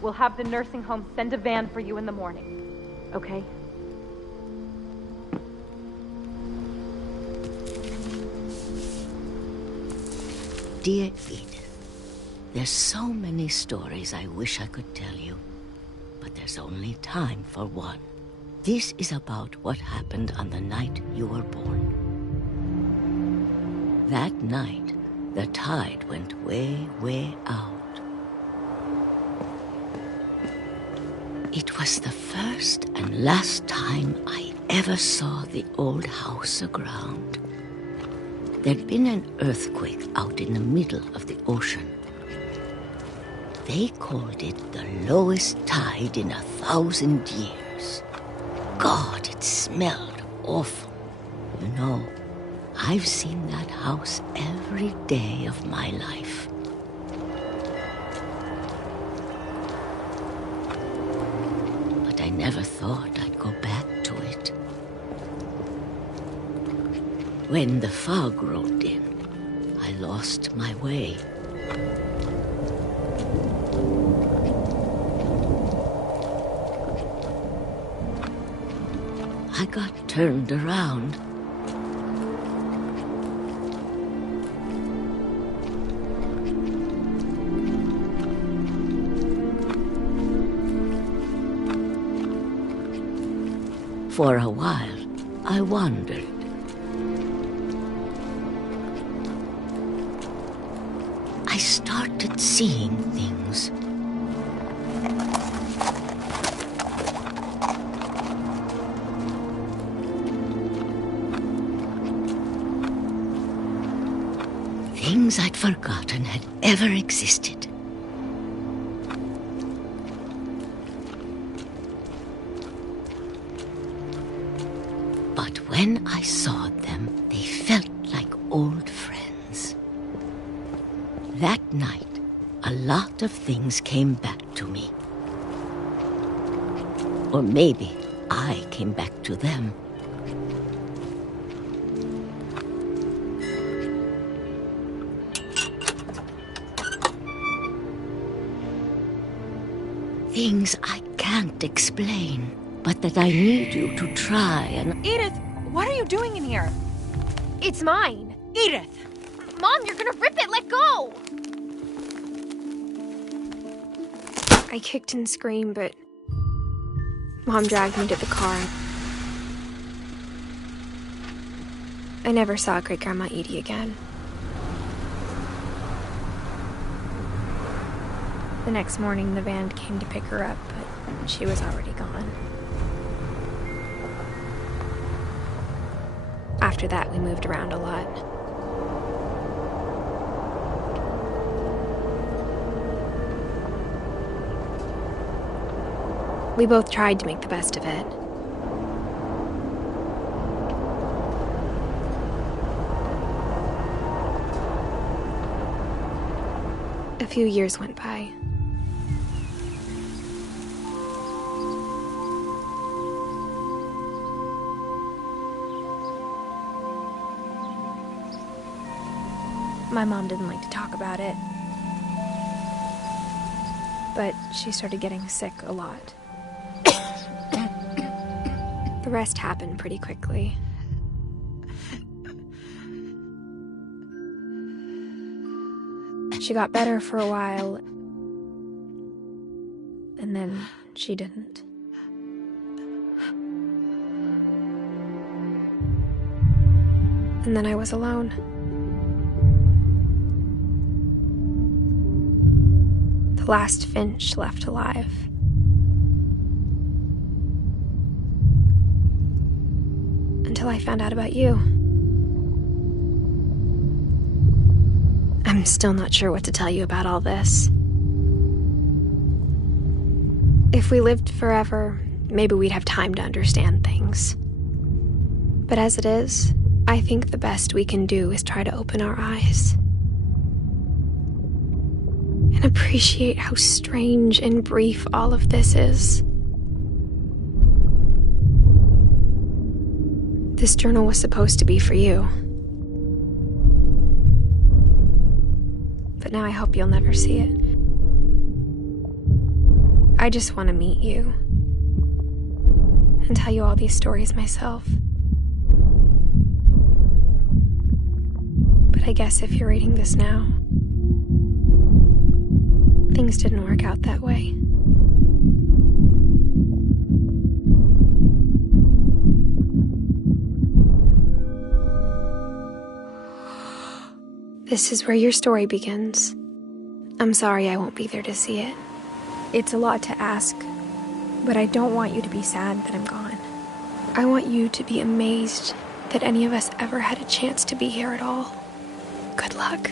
We'll have the nursing home send a van for you in the morning, okay? Dear Edith, there's so many stories I wish I could tell you, but there's only time for one. This is about what happened on the night you were born. That night, the tide went way, way out. It was the first and last time I ever saw the old house aground. There'd been an earthquake out in the middle of the ocean. They called it the lowest tide in 1,000 years. God, it smelled awful. You know, I've seen that house every day of my life. But I never thought I'd go back to it. When the fog rolled in, I lost my way. I got turned around. For a while, I wandered. I started seeing things. Things I'd forgotten had ever existed. But when I saw them, they felt like old friends. That night, a lot of things came back to me. Or maybe I came back to them. Things I can't explain, but that I need you to try and... Edith, what are you doing in here? It's mine. Edith! Mom, you're gonna rip it! Let go! I kicked and screamed, but Mom dragged me to the car. I never saw Great-Grandma Edie again. The next morning, the van came to pick her up, but she was already gone. After that, we moved around a lot. We both tried to make the best of it. A few years went by. My mom didn't like to talk about it, but she started getting sick a lot. The rest happened pretty quickly. She got better for a while, and then she didn't. And then I was alone. The last Finch left alive. Until I found out about you. I'm still not sure what to tell you about all this. If we lived forever, maybe we'd have time to understand things. But as it is, I think the best we can do is try to open our eyes and appreciate how strange and brief all of this is. This journal was supposed to be for you. But now I hope you'll never see it. I just want to meet you and tell you all these stories myself. But I guess if you're reading this now, things didn't work out that way. This is where your story begins. I'm sorry I won't be there to see it. It's a lot to ask, but I don't want you to be sad that I'm gone. I want you to be amazed that any of us ever had a chance to be here at all. Good luck.